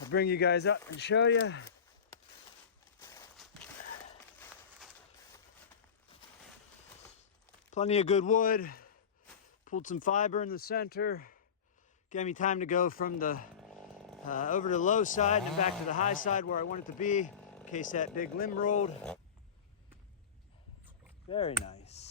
I'll bring you guys up and show you. Plenty of good wood. Pulled some fiber in the center. Gave me time to go from the over to the low side and then back to the high side where I want it to be in case that big limb rolled. Very nice.